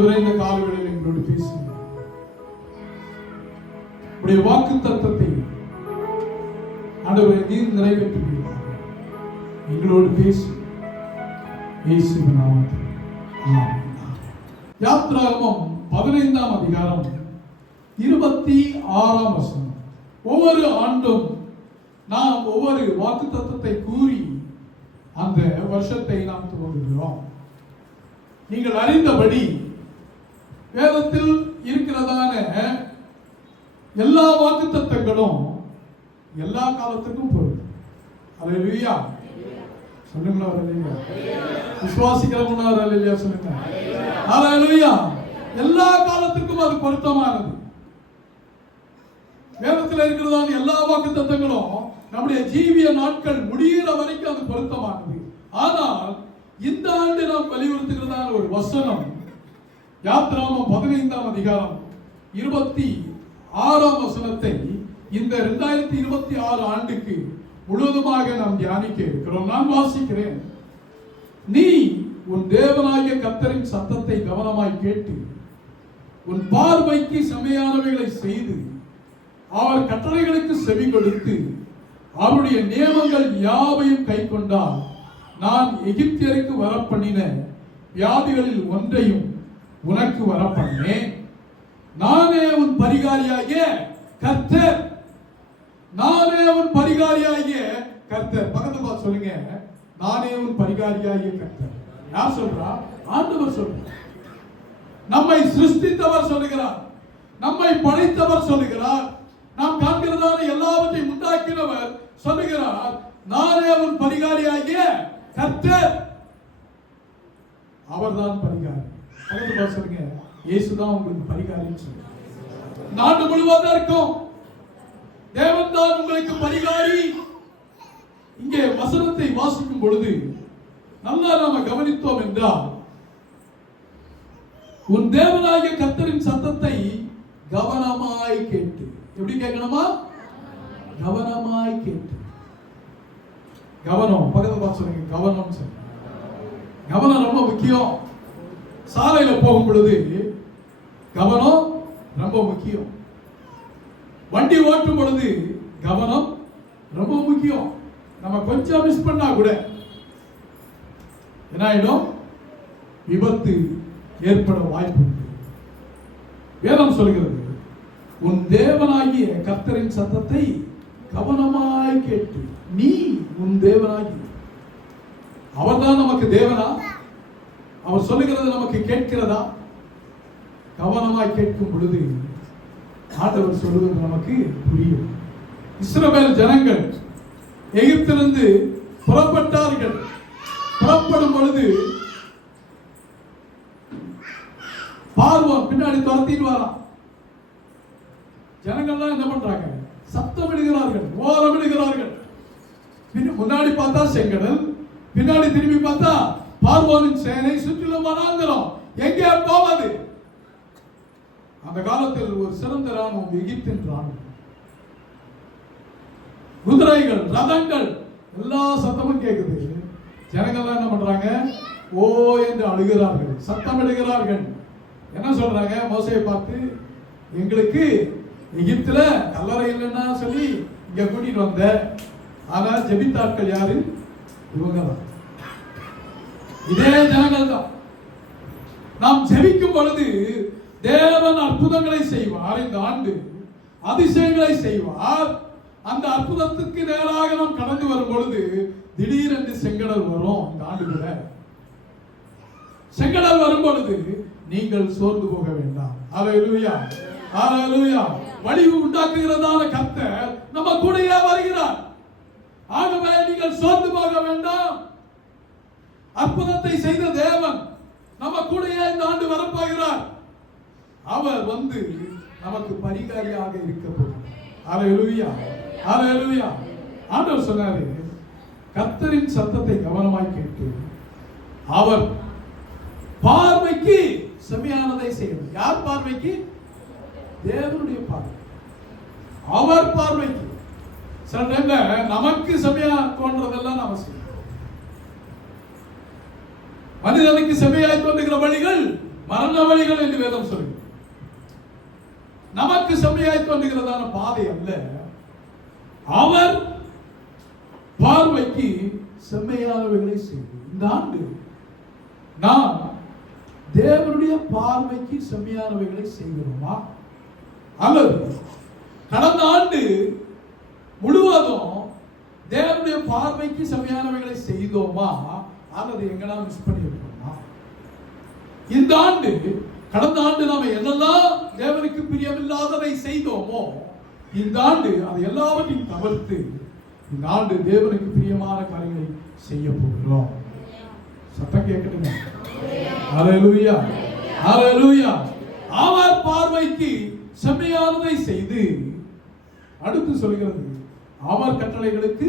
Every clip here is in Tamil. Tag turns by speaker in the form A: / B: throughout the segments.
A: ஆண்டவரே இந்த காலங்களில் எங்களோடு பேசுங்க உடைய வாக்கு தத்தத்தை ஆண்டவரை நீர் நிறைவேற்றுவீர்கள் எங்களோடு பேசு இயேசுவின் நாமத்தில். யாத்ராகமம் பதினைந்தாம் அதிகாரம் இருபத்தி ஆறாம் வசனம். ஒவ்வொரு ஆண்டும் நாம் ஒவ்வொரு வாக்கு தத்துவத்தை கூறி அந்த வருஷத்தை நாம் துவங்குகிறோம். நீங்கள் அறிந்தபடி வேதத்தில் இருக்கிறதான எல்லா வாக்கு தத்தங்களும் எல்லா காலத்துக்கும் போயிடும் அது இல்லையா சொல்லுங்களா அல்லேலூயா விசுவாசிக்கிறவங்க இல்லையா சொல்லுங்க. அல்லேலூயா எல்லா காலத்துக்கும் அது பொருத்தமானது. வேதத்தில் இருக்கிறதான எல்லா வாக்கு தத்தங்களும் நம்முடைய ஜீவிய நாட்கள் முடிகிற வரைக்கும் அது பொருத்தமானது. ஆனால் இந்த ஆண்டு நாம் வலியுறுத்துகிறதான ஒரு வசனம் யாத்ராமம் பதினைந்தாம் அதிகாரம் இருபத்தி ஆறாம் வசனத்தை இந்த ரெண்டாயிரத்தி இருபத்தி ஆறு ஆண்டுக்கு முழுவதுமாக நாம் தியானிக்க இருக்கிறோம். நான் வாசிக்கிறேன். நீ உன் தேவனாகிய கத்தரின் சத்தத்தை கவனமாய் கேட்டு உன் பார்வைக்கு செமையானவைகளை செய்து அவர் கட்டளைகளுக்கு செவி கொடுத்து அவருடைய நியமங்கள் யாவையும் கை கொண்டால் நான் எகிப்தியருக்கு வரப்பண்ணின வியாதிகளில் ஒன்றையும் உனக்கு வரப்பண்ணே. நானே உன் பரிகாரியாகிய கர்த்தர். நானே உன் பரிகாரியாகிய கர்த்தர். பக்கத்து பார்த்து சொல்லுங்க. நானே உன் பரிகாரியாகிய கர்த்தர். யார் சொல்றா? ஆண்டவர் சொல்றார். நம்மை சிருஷ்டித்தவர் சொல்லுகிறார். நம்மை படைத்தவர் சொல்லுகிறார். நாம் காண்கிறதான எல்லாவற்றையும் உண்டாக்கினவர் சொல்லுகிறார். நானே உன் பரிகாரியாகிய கர்த்தர். அவர்தான் பரிகாரி. பக்கத்து பார்த்து சொல்லுங்க. இயேசுதான் உங்களுக்கு பரிகாரின்னு சொல்லுங்க. நாடு இருக்கும். தேவன் தான் உங்களுக்கு பரிகாரி. இங்கே வசனத்தை வாசிக்கும் பொழுது நல்லா நாம கவனித்தோம் என்றால் உன் தேவனாகிய கத்தரின் சத்தத்தை கவனமாய் கேட்டு. எப்படி கேட்கணுமா? கவனமாய் கேட்டு. கவனம் பக்கத்துல பார்த்து சொல்லுங்க. கவனம் சொல்லுங்க. கவனம் ரொம்ப முக்கியம். சாலையில் போகும் பொழுது கவனம் ரொம்ப முக்கியம். வண்டி ஓட்டும் பொழுது கவனம் ரொம்ப முக்கியம். நம்ம கொஞ்சம் மிஸ் பண்ணா கூட என்ன ஆயிடும்? விபத்து ஏற்பட வாய்ப்பு உண்டு. வேதம் சொல்கிறது உன் தேவனாகிய கர்த்தரின் சத்தத்தை கவனமாய் கேட்டு நீ உன் தேவனாகி அவர்தான் நமக்கு தேவனா? அவர் சொல்லுகிறது நமக்கு கேட்கிறதா? கவனமாய் கேட்கும் பொழுது ஆண்டவர் சொல்லுவது நமக்கு புரியும். இஸ்ரவேல் ஜனங்கள் எகிப்திலிருந்து புறப்பட்டார்கள். புறப்படும் பொழுது பார்வோன் பின்னாடி துரத்திட்டு வரான். ஜனங்கள்லாம் என்ன பண்றாங்க? சத்தமிடுகிறார்கள் ஓரமிடுகிறார்கள் பின்ன- முன்னாடி பார்த்தா செங்கடல் பின்னாடி திரும்பி பார்த்தா பார்வோனின் சேனை சுற்றிலும் வனாந்திரம் எங்கே போவது? அந்த காலத்தில் ஒரு சிறந்த ராணுவம் எகிப்தின் ராணுவம் குதிரைகள் ரதங்கள் எல்லா சத்தமும் கேட்குது ஜனங்கள்லாம் என்ன பண்றாங்க? ஓ என்று அழுகிறார்கள். சத்தமிடுகிறார்கள் என்ன சொல்றாங்க? மோசையை பார்த்து எங்களுக்கு எகிப்துல கல்லறை இல்லைன்னா சொல்லி இங்க கூட்டிட்டு வந்த ஆனா ஜெபித்தாட்கள் யாரு? இவங்க தான் இதே ஜனங்கள் தான் நாம் ஜெபிக்கும் பொழுது தேவன் அற்புதங்களை செய்வார். இந்த ஆண்டு அதிசயங்களை செய்வார். அந்த அற்புதத்துக்கு நேராக நாம் கடந்து வரும் பொழுது திடீரென்று செங்கடல் வரும். இந்த ஆண்டுகளை செங்கடல் வரும் பொழுது நீங்கள் சோர்ந்து போக வேண்டாம். அல்லேலூயா அல்லேலூயா வலிவு உண்டாக்குகிறதான கர்த்தர் நம்ம கூடயே வருகிறார். ஆகவே நீங்கள் சோர்ந்து போக வேண்டாம். அற்புதத்தை செய்த தேவன் நம்ம கூடையே இந்த ஆண்டு வரப்போகிறார். அவர் வந்து நமக்கு பரிகாரியாக இருக்க போகிறார் அல்லேலூயா அல்லேலூயா ஆண்டவர் சொன்னாரு கத்தரின் சத்தத்தை கவனமாய் கேட்டு அவர் பார்வைக்கு செமையானதை செய்யணும். யார் பார்வைக்கு? தேவனுடைய பார்வை. அவர் பார்வைக்கு. சில டைம்ல நமக்கு செமையா தோன்றதெல்லாம் நாம செய்யணும். மனிதனுக்கு செவையாய் தோன்றுகிற வழிகள் மரண வழிகள் என்று வேதம் சொல்கிறது நமக்கு செம்மையாய் தோன்றுகிறதான பாதை அல்ல. அவர் பார்வைக்கு செம்மையானவைகளை செய்வோம் இந்த ஆண்டு நாம் தேவனுடைய பார்வைக்கு செம்மையானவைகளை செய்கிறோமா? அல்லது கடந்த ஆண்டு முழுவதும் தேவனுடைய பார்வைக்கு செம்மையானவைகளை செய்தோமா? அல்லது எங்கனா மிஸ் பண்ணியிருக்கோமா இந்த ஆண்டு கடந்த ஆண்டு நாம என்னெல்லாம் தேவனுக்கு பிரியமில்லாததை செய்தோமோ இந்த ஆண்டு அது எல்லாவற்றையும் தவிர்த்து இந்த ஆண்டு தேவனுக்கு பிரியமான காரியங்களை செய்ய போகிறோம். சத்தம் கேட்கணுங்க ஹalleluya. ஹalleluya. அவர் பார்வைக்கு செம்மையானதை செய்து அடுத்து சொல்கிறது அவர் கட்டளைகளுக்கு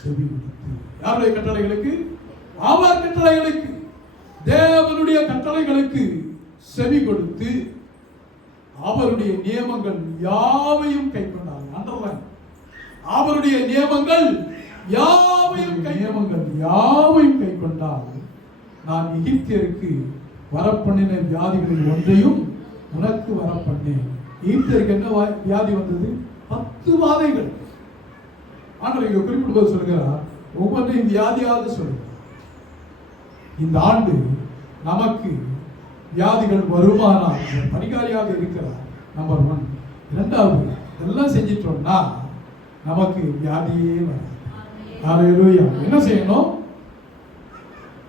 A: செவி கொடுத்து. யாருடைய கட்டளைகளுக்கு? அவர் கட்டளைகளுக்கு தேவனுடைய கட்டளைகளுக்கு செவி கொடுத்து அவருடைய நியமங்கள் யாவையும் கைக்கொண்டார். அண்டர்லைன் அவருடைய நியமங்கள் யாவையும் நியமங்கள் யாவையும் கைக்கொண்டால் நான் எகிப்தியருக்கு வரப்பண்ணின வியாதிகளில் ஒன்றையும் உனக்கு வரப்பண்ணேன். எகிப்தியருக்கு என்ன வியாதி வந்தது? பத்து வாதைகள். ஆனால் இங்க குறிப்பிடுவது சொல்கிறார் ஒவ்வொன்றையும் வியாதியாவது சொல்கிறார் இந்த ஆண்டு நமக்கு வியாதிகள் வருமானால் அவர் பரிகாரியாக இருக்கிறார் நம்பர் ஒன் இரண்டாவது இதெல்லாம் செஞ்சிட்டோம்னா நமக்கு வியாதியே வராது. என்ன செய்யணும்?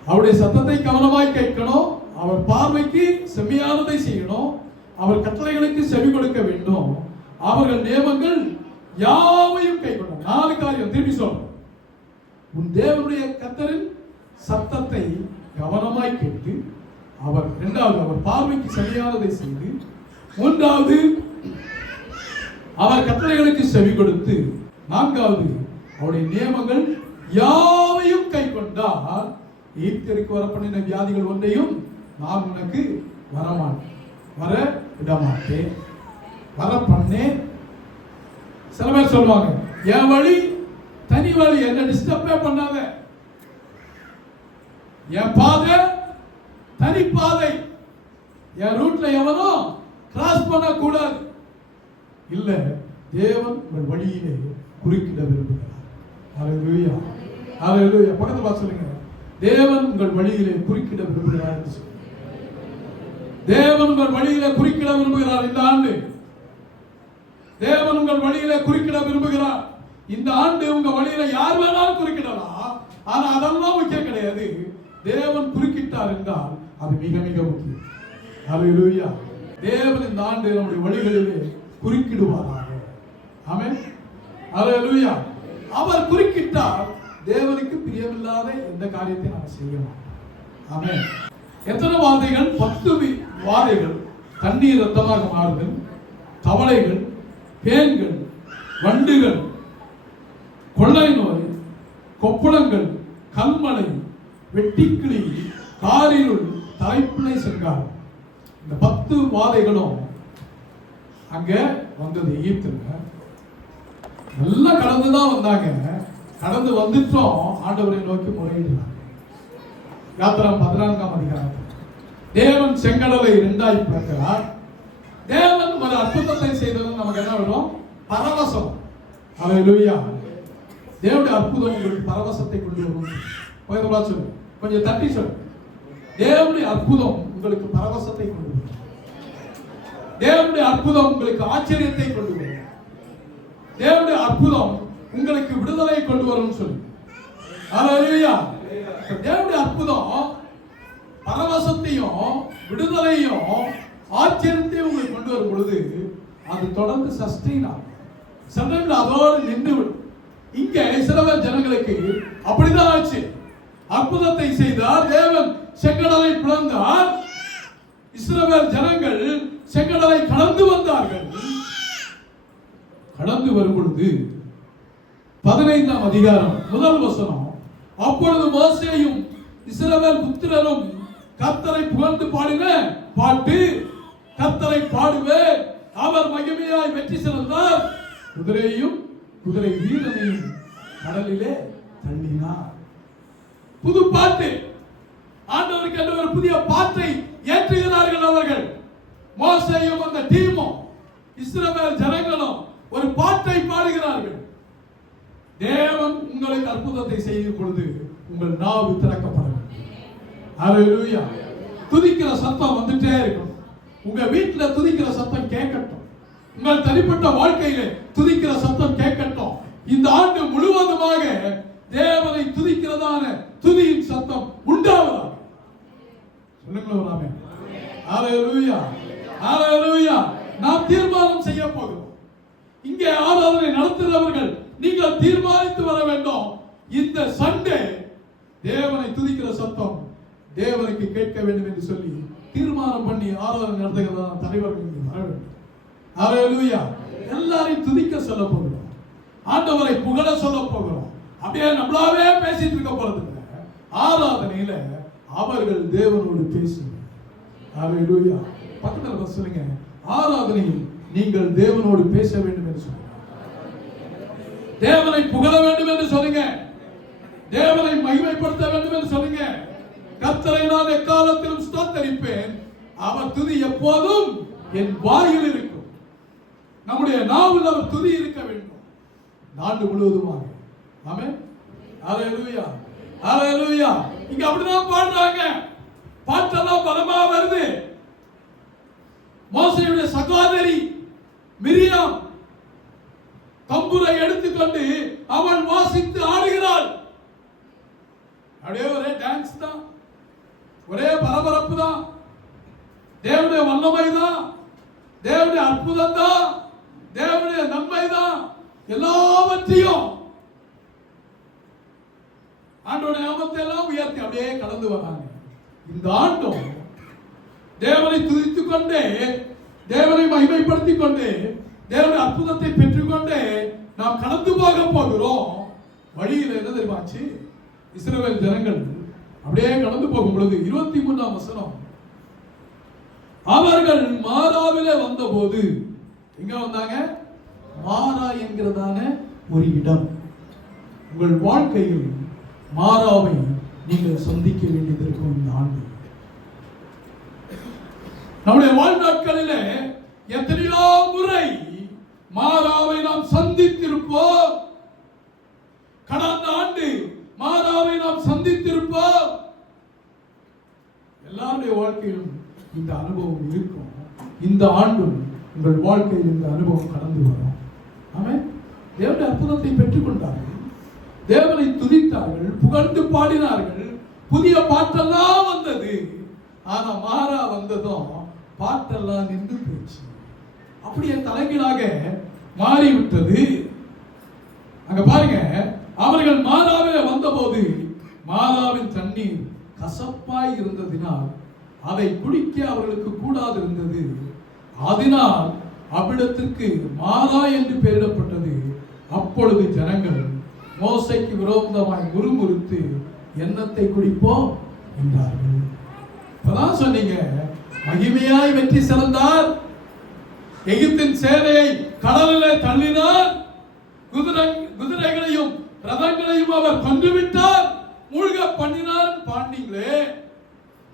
A: அவருடைய சத்தத்தை கவனமாய் கேட்கணும். அவர் பார்வைக்கு செம்மையானதை செய்யணும். அவர் கட்டளைகளுக்கு செவி கொடுக்க வேண்டும். அவர்கள் நியமங்கள் யாவையும் கை நாலு காரியம். திருப்பி சொல்றேன். உன் தேவனுடைய கத்தரின் சத்தத்தை கவனமாய் கேட்டு அவர் இரண்டாவது அவர் பார்வைக்கு சரியானதை செய்து மூன்றாவது அவர் கட்டளைகளுக்கு செவி கொடுத்து நான்காவது அவருடைய நியமங்கள் யாவையும் கை கொண்டால் ஈர்த்தருக்கு வர பண்ணின வியாதிகள் ஒன்றையும் நான் உனக்கு வரமாட்டேன். வர விடமாட்டேன். வர பண்ணேன் சில பேர் சொல்லுவாங்க என் வழி தனி வழி என்ன டிஸ்டர்பே பண்ணாத. என் பாதை தனிப்பாதை. என் ரூட்ல எவனும் கிராஸ் பண்ண கூடாது இல்ல தேவன் உங்கள் வழியிலே குறுக்கிட விரும்புகிறார். ஹalleluya ஹalleluya பக்கத்துல பார்த்து சொல்லுங்க. தேவன் உங்கள் வழியிலே குறுக்கிட விரும்புகிறார் என்று சொல்லுங்க. தேவன் உங்கள் வழியில குறுக்கிட விரும்புகிறார் இந்த ஆண்டு. தேவன் உங்கள் வழியில குறுக்கிட விரும்புகிறார். இந்த ஆண்டு உங்க வழியில யார் வேணாலும் குறுக்கிடலாம். ஆனா அதெல்லாம் முக்கியம் கிடையாது. தேவன் குறுக்கிட்டார் என்றால் அது மிக மிக முக்கியம். ஹalleluya தேவன் இந்த ஆண்டு நம்முடைய வழிகளிலே குறுக்கிடுவாராக. ஆமென் ஹalleluya அவர் குறுக்கிட்டால் தேவனுக்கு பிரியமில்லாத எந்த காரியத்தை நாம் செய்யலாம் ஆமென் எத்தனை வாதைகள் பத்து வாதைகள் தண்ணீர் ரத்தமாக மாறுதல் தவளைகள் பேன்கள் வண்டுகள் கொள்ளை நோய் கொப்பளங்கள் கல்மலை வெட்டிக்கிளி காரிலுள் தலைப்பிள்ளை சென்றார் இந்த பத்து வாதைகளும் அங்க வந்தது எகிப்துல. நல்லா கடந்து தான் வந்தாங்க. கடந்து வந்துட்டோம். ஆண்டவரை நோக்கி முறையிடுறாங்க. யாத்திரம் பதினான்காம் அதிகாரம். தேவன் செங்கடலை இரண்டாய் பிறக்கிறார். தேவன் ஒரு அற்புதத்தை செய்தது நமக்கு என்ன வரும்? பரவசம். ஹalleluya தேவனுடைய அற்புதம் உங்களுக்கு பரவசத்தை கொண்டு வரும். கொஞ்சம் சொல்லு கொஞ்சம் தட்டி சொல். தேவனுடைய அற்புதம் உங்களுக்கு பரவசத்தை கொண்டு வரும். தேவனுடைய அற்புதம் உங்களுக்கு ஆச்சரியத்தை கொண்டு வரும். தேவனுடைய அற்புதம் உங்களுக்கு விடுதலை கொண்டு வரும்னு சொல்லு. அலையா தேவனுடைய அற்புதம் பரவசத்தையும் விடுதலையும் ஆச்சரியத்தையும் உங்களுக்கு கொண்டு வரும் பொழுது அது தொடர்ந்து சஸ்டெயின் ஆகும். சில அதோடு நின்று விடும் இங்கே இஸ்ரவேல் ஜனங்களுக்கு அப்படிதான் ஆச்சு. அற்புதத்தை செய்தார். தேவன் செங்கடலை பிளந்தார். இஸ்ரவேல் ஜனங்கள் செங்கடலை கடந்து வந்தார்கள். கடந்து வரும் பொழுது பதினைந்தாம் அதிகாரம் முதல் வசனம். அப்பொழுது மோசையும் இஸ்ரவேல் புத்திரரும் கத்தரை புகழ்ந்து பாடின பாட்டு கத்தரை பாடுவே அவர் மகிமையாய் வெற்றி சிறந்தார். குதிரையும் குதிரை வீரனையும் கடலிலே தள்ளினார். புது பாட்டு. ஆண்டவருக்கு என்று ஒரு புதிய பாட்டை ஏற்றுகிறார்கள் அவர்கள். மோசையும் அந்த டீமும் இஸ்ரவேல் ஜனங்களும் ஒரு பாட்டை பாடுகிறார்கள். தேவன் உங்களுக்கு அற்புதத்தை செய்யும் பொழுது உங்கள் நாவு திறக்கப்படும் வேண்டும். துதிக்கிற சத்தம் வந்துட்டே இருக்கும். உங்க வீட்டுல துதிக்கிற சத்தம் கேட்கட்டும். உங்கள் தனிப்பட்ட வாழ்க்கையில துதிக்கிற சத்தம் கேட்கட்டும். இந்த ஆண்டு முழுவதுமாக தேவனை துதிக்கிறதான துதியின் சத்தம் உண்டாவதா சொல்லுங்களேன் ஒரு ஆமென். நாம் தீர்மானம் செய்ய போகிறோம். இங்கே ஆராதனை நடத்துகிறவர்கள் நீங்கள் தீர்மானித்து வர வேண்டும். இந்த சண்டே தேவனை துதிக்கிற சத்தம் தேவனுக்கு கேட்க வேண்டும் என்று சொல்லி தீர்மானம் பண்ணி ஆராதனை நடத்துகிறதான தலைவர்கள் இங்கே வர வேண்டும். ஹalleluya. எல்லாரையும் துதிக்க சொல்ல போகிறோம். ஆண்டவரை புகழ சொல்ல போகிறோம். அப்படியே நம்மளாவே பேசிட்டு இருக்க போறது ஆராதனையில அவர்கள் தேவனோடு பேசுங்க ஹalleluya பக்கத்துல சொல்லுங்க. ஆராதனையில் நீங்கள் தேவனோடு பேச வேண்டும் என்று சொல்லுங்க. தேவனை புகழ வேண்டும் என்று சொல்லுங்க. தேவனை மகிமைப்படுத்த வேண்டும் என்று சொல்லுங்க. கத்தரை நான் எக்காலத்திலும் ஸ்தோத்தரிப்பேன். அவர் துதி எப்போதும் என் வாயில் இருக்கும். நம்முடைய நாவில் அவர் துதி இருக்க வேண்டும். நாடு முழுவதுமாக. ஆமே அலையலூயா அலையலூயா இங்க அப்படிதான் பாடுறாங்க. பாட்டெல்லாம் பலமா வருது. மோசையுடைய சகோதரி மிரியம் தம்புரை எடுத்துக்கொண்டு அவள் வாசித்து ஆடுகிறாள். அப்படியே ஒரே டான்ஸ் தான். ஒரே பரபரப்பு தான். தேவனுடைய வல்லமை தான். தேவனுடைய அற்புதம் தான். தேவனுடைய நன்மை தான். எல்லாவற்றையும் ஆண்டோட நாமத்தை எல்லாம் உயர்த்தி அப்படியே கடந்து வராங்க. இந்த ஆண்டும் தேவனை துதித்துக் கொண்டே தேவனை மகிமைப்படுத்திக் கொண்டே தேவனுடைய அற்புதத்தை பெற்றுக்கொண்டே நாம் கடந்து போக போகிறோம். வழியில் என்ன தெரியுமாச்சு இஸ்ரேல் ஜனங்கள் அப்படியே கடந்து போகும் பொழுது இருபத்தி மூணாம் வசனம். அவர்கள் மாறாவிலே வந்தபோது எங்க வந்தாங்க? மாறா என்கிறதான ஒரு இடம். உங்கள் வாழ்க்கையில் மாறாவை நீங்கள் சந்திக்க வேண்டியது இருக்கும் இந்த ஆண்டு. நம்முடைய வாழ்நாட்களிலே எத்தனையோ முறை மாறாவை நாம் சந்தித்திருப்போம். கடந்த ஆண்டு மாறாவை நாம் சந்தித்திருப்போம். எல்லாருடைய வாழ்க்கையிலும் இந்த அனுபவம் இருக்கும். இந்த ஆண்டும் உங்கள் வாழ்க்கையில் இந்த அனுபவம் கடந்து வரும். ஆமே தேவனுடைய அற்புதத்தை பெற்றுக்கொண்டார்கள். தேவனை பாடினார்கள் புகழ்ந்து பாடினார்கள். புதிய பாட்டெல்லாம் வந்தது. ஆனா மாறா வந்ததும் பாட்டெல்லாம் நின்று போச்சு. அப்படியே தலைகீழாக மாறிவிட்டது. அங்க பாருங்க அவர்கள் மாறாவில வந்தபோது மாறாவின் தண்ணீர் கசப்பாய் இருந்ததினால் அதை குடிக்க அவர்களுக்கு கூடாது இருந்தது. அதனால் அவ்விடத்திற்கு மாறா என்று பெயரிடப்பட்டது. அப்பொழுது ஜனங்கள் மோசைக்கு விரோதமாய் முறுமுறுத்து எண்ணத்தை குடிப்போம் என்றார்கள். இப்பதான் சொன்னீங்க மகிமையாய் வெற்றி சிறந்தார் எகிப்தின் சேனையை கடலிலே தள்ளினார் குதிரை குதிரைகளையும் ரதங்களையும் அவர் கொண்டு விட்டார் மூழ்க பண்ணினார் பாண்டிங்களே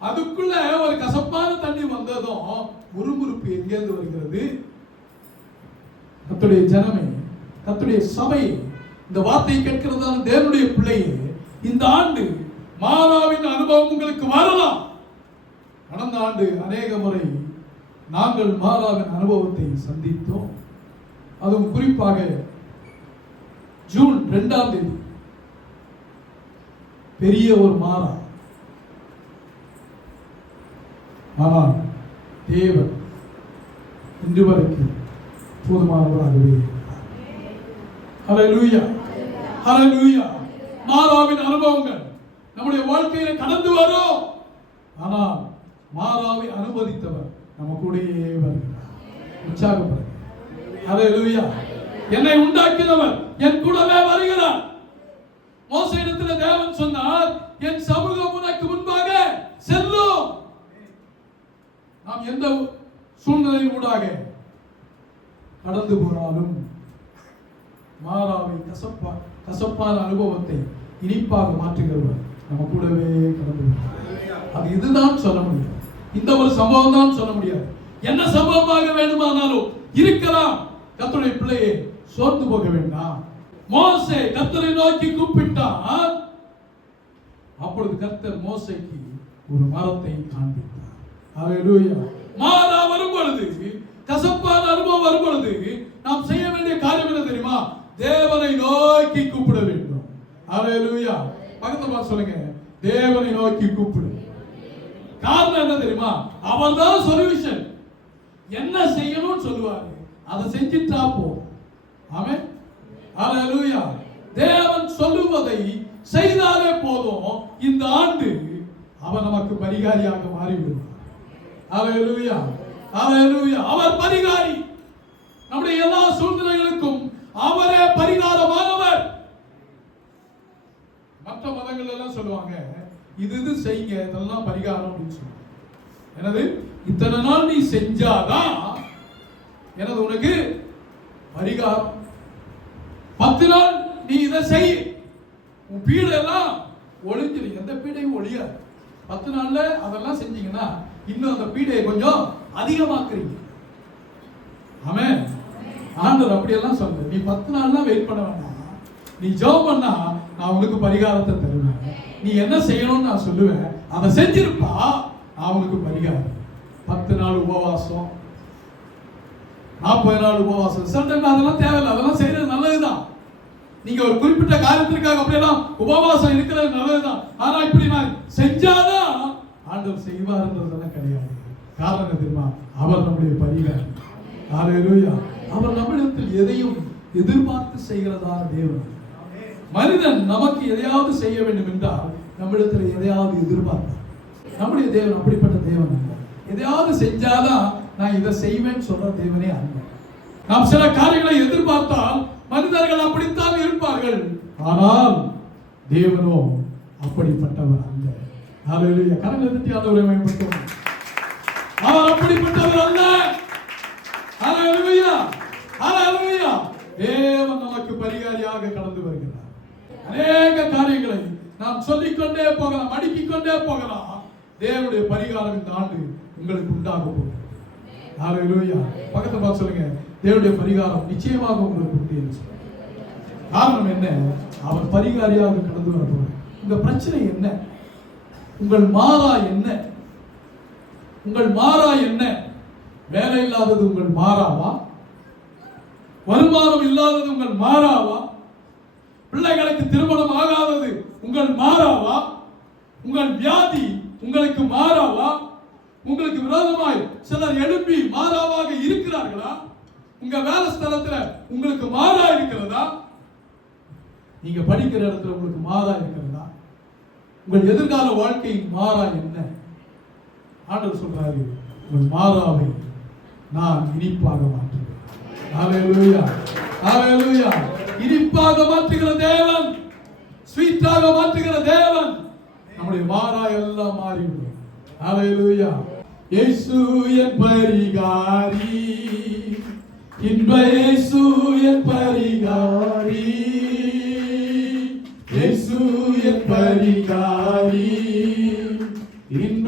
A: அதுக்குள்ள ஒரு கசப்பான தண்ணி வந்ததும் முறுமுறுப்பு எங்கேருந்து வருகிறது? கத்துடைய ஜனமே கத்துடைய சபை இந்த வார்த்தையை கேட்கிறதான தேவனுடைய பிள்ளையே இந்த ஆண்டு மாறாவின் அனுபவம் உங்களுக்கு வரலாம். கடந்த ஆண்டு அநேக முறை நாங்கள் மாறாவின் அனுபவத்தை சந்தித்தோம். அதுவும் குறிப்பாக ஜூன் இரண்டாம் தேதி. பெரிய ஒரு மாறா. ஆனால் தேவன் இன்று வரைக்கும் போதுமானவராகவே இருக்கிறார். ஹalleluya ஹலலூயா மாறாவின் அனுபவங்கள். நம்முடைய வாழ்க்கையில கடந்து வரும் ஆனால் மாறாவை அனுமதித்தவர் நம்ம கூடயே வருகிறார். உற்சாகப்படுங்க. ஹalleluya என்னை உண்டாக்கினவர் என் கூடவே வருகிறார். இடத்துல தேவன் சொன்னார் என் சமூகம் உனக்கு முன்பாக செல்லும். நாம் எந்த சூழ்நிலையில் ஊடாக கடந்து போனாலும் மாறாவை கசப்பா கசப்பான அனுபவத்தை இனிப்பாக மாற்றுகிறவர் நம்ம கூடவே கடந்து அது இதுதான் சொல்ல முடியும் இந்த ஒரு சம்பவம் தான் சொல்ல முடியாது. என்ன சம்பவமாக வேண்டுமானாலும் இருக்கலாம். கர்த்தருடைய பிள்ளையே சோர்ந்து போக வேண்டாம். மோசை கத்தரை நோக்கி கூப்பிட்டான் அப்பொழுது கர்த்தர் மோசைக்கு ஒரு மரத்தை காண்பித்தார். ஹalleluya மாறா வரும் பொழுது கசப்பான அனுபவம் வரும் பொழுது நாம் செய்ய வேண்டிய காரியம் என்ன தெரியுமா? தேவனை நோக்கி கூப்பிட வேண்டும். ஹalleluya பக்கத்துல பார்த்து சொல்லுங்க. தேவனை நோக்கி கூப்பிடு. காரணம் என்ன தெரியுமா? அவர் தான் சொல்யூஷன் என்ன செய்யணும்னு சொல்லுவாரு. அதை செஞ்சுட்டா போதும். ஆமே ஹalleluya தேவன் சொல்லுவதை செய்தாலே போதும். இந்த ஆண்டு அவர் நமக்கு பரிகாரியாக மாறிவிடுவார் ஹalleluya ஹalleluya அவர் பரிகாரி. நம்முடைய எல்லா சூழ்நிலைகளுக்கும் அவரே பரிகாரமானவர் மற்ற மதங்கள் எல்லாம் சொல்லுவாங்க இது இது செய்யுங்க இதெல்லாம் பரிகாரம் அப்படின்னு சொல்லுவாங்க. எனது இத்தனை நாள் நீ செஞ்சாதான் எனது உனக்கு பரிகாரம். பத்து நாள் நீ இதை செய். உன் பீடெல்லாம் ஒளிஞ்சிரு எந்த பீடையும் ஒழியாது பத்து நாள்ல அதெல்லாம் செஞ்சீங்கன்னா இன்னும் அந்த பீடையை கொஞ்சம் அதிகமாக்குறீங்க. ஆமென். ஆண்டவர் அப்படியெல்லாம் சொல்ல நீ பத்து நாள்லாம் வெயிட் பண்ண வேண்டாம். நீ ஜெபம் பண்ணா நான் உனக்கு பரிகாரத்தை தருவேன். நீ என்ன செய்யணும்னு நான் சொல்லுவேன். அதை செஞ்சிருப்பா நான் பரிகாரம். பத்து நாள் உபவாசம் நாற்பது நாள் உபவாசம் சில டைம் அதெல்லாம் தேவையில்லை. அதெல்லாம் செய்யறது நல்லதுதான். நீங்க ஒரு குறிப்பிட்ட காரியத்திற்காக அப்படியெல்லாம் உபவாசம் இருக்கிறது நல்லதுதான். ஆனா இப்படி நான் செஞ்சாதான் ஆண்டவர் செய்வார்ன்றதெல்லாம் கிடையாது. காரணம் தெரியுமா? அவர் நம்முடைய பரிகாரம். ஹalleluya அவர் நம்மிடத்தில் எதையும் எதிர்பார்த்து செய்கிறதான தேவன். மனிதன் நமக்கு எதையாவது செய்ய வேண்டும் என்றால் நம்மிடத்தில் எதையாவது எதிர்பார்ப்பார். நம்முடைய தேவன் அப்படிப்பட்ட தேவன் அல்ல. எதையாவது செஞ்சாதான் நான் இதை செய்வேன்னு சொல்ற தேவனே அல்ல. நாம் சில காரியங்களை எதிர்பார்த்தால் மனிதர்கள் அப்படித்தான் இருப்பார்கள். ஆனால் தேவனோ அப்படிப்பட்டவர் அல்ல. ஹalleluya கரங்களை தட்டி ஆண்டவரை மேம்படுத்துவோம் அவர் அப்படிப்பட்டவர் அல்ல. ஹalleluya ஹalleluya தேவன் நமக்கு பரிகாரியாக கடந்து வருகிறார். அநேக காரியங்களை நாம் சொல்லிக்கொண்டே போகலாம் அடுக்கிக் கொண்டே போகலாம். தேவனுடைய பரிகாரம் இந்த ஆண்டு உங்களுக்கு உண்டாக போகிறது. பக்கத்தை பார்த்து சொல்லுங்க. தேவனுடைய பரிகாரம் நிச்சயமாக உங்களுக்கு உண்டு என்று சொல்லுங்க. காரணம் என்ன? அவர் பரிகாரியாக கடந்து வரப்போகிறார் உங்க பிரச்சனை என்ன? உங்கள் மாறா என்ன? உங்கள் மாறா என்ன? வேலை இல்லாதது உங்கள் மாறாவா? வருமானம் இல்லாதது உங்கள் மாறாவா? பிள்ளைகளுக்கு திருமணம் ஆகாதது உங்கள் மாறாவா? உங்கள் வியாதி உங்களுக்கு மாறாவா? உங்களுக்கு விரோதமாய் சிலர் எழுப்பி மாறாவாக இருக்கிறார்களா? உங்க வேலை ஸ்தலத்துல உங்களுக்கு மாறா இருக்கிறதா? நீங்க படிக்கிற இடத்துல உங்களுக்கு மாறா இருக்கிறதா? உங்கள் எதிர்கால வாழ்க்கை மாறா என்ன? ஆண்டவர் சொல்றாரு உங்கள் மாறாவை நான் இனிப்பாக ஹalleluya ஹalleluya இனிப்பாக மாற்றுகிற தேவன் ஸ்வீட்டாக மாற்றுகிற தேவன் நம்முடைய வாரா எல்லாம் மாறிவிடும் ஹalleluya இயேசு என் பரிகாரி. இன்ப இயேசு என் பரிகாரி. இயேசு என் பரிகாரி. இன்ப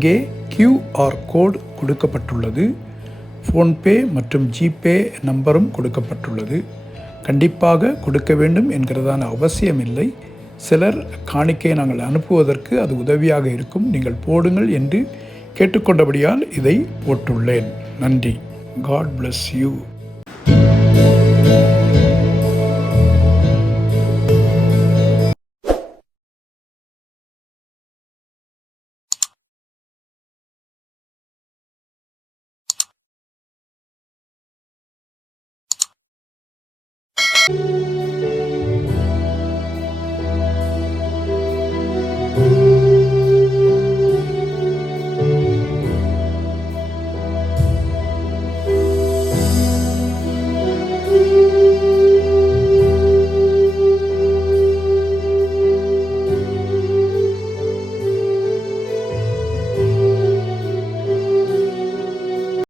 A: இங்கே கியூஆர் கோட் கொடுக்கப்பட்டுள்ளது. ஃபோன்பே மற்றும் ஜிபே நம்பரும் கொடுக்கப்பட்டுள்ளது. கண்டிப்பாக கொடுக்க வேண்டும் என்கிறதான அவசியமில்லை. சிலர் காணிக்கை நாங்கள் அனுப்புவதற்கு அது உதவியாக இருக்கும். நீங்கள் போடுங்கள் என்று கேட்டுக்கொண்டபடியால் இதை போட்டுள்ளேன். நன்றி. God bless you you